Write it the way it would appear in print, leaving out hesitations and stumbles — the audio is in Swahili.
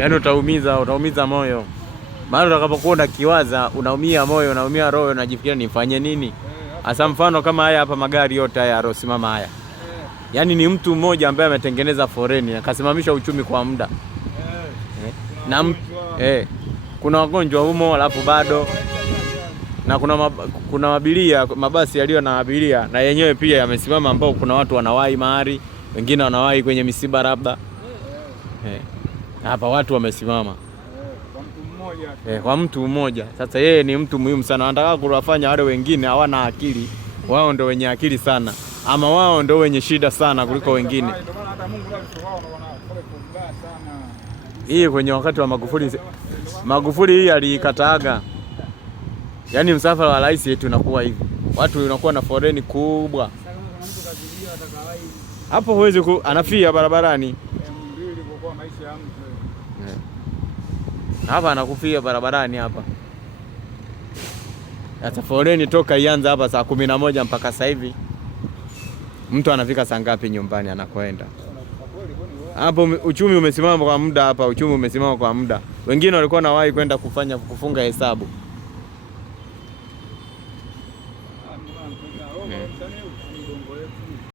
Yaani utaumiza moyo. Maana utakapokuwa unakiwaza, unaumia moyo, unaumia roho, unajifikiria nifanye nini? Asa mfano kama haya hapa magari yote haya yarosimama haya. Yaani ni mtu mmoja ambaye ametengeneza foreni, akasimamisha uchumi kwa muda. Na kuna wagonjwa humo alafu bado na kuna mabiria, mabasi yaliyo na abiria na yenyewe pia yamesimama, ambao kuna watu wanawahi mahali, wengine wanawahi kwenye misiba labda. Hapa watu wamesimama kwa mtu mmoja. Sasa yeye ni mtu muhimu sana. Anataka kuwafanya wale wengine hawana akili, wao ndio wenye akili sana, ama wao ndio wenye shida sana kuliko wengine. Hii kwenye wakati wa Magufuli hii alikataaga. Yaani msafara wa rais yetu unakuwa hivi. Watu unakuwa na foreni kubwa. Hapo huwezi anafia barabarani. Hapa anakufia barabarani hapa. Hata foreni toka ianza hapa saa 11 mpaka sasa hivi. Mtu anafika saa ngapi nyumbani anakoenda? Hapo uchumi umesimama kwa muda hapa, uchumi umesimama kwa muda. Wengine walikuwa nawahi kwenda kufunga hesabu.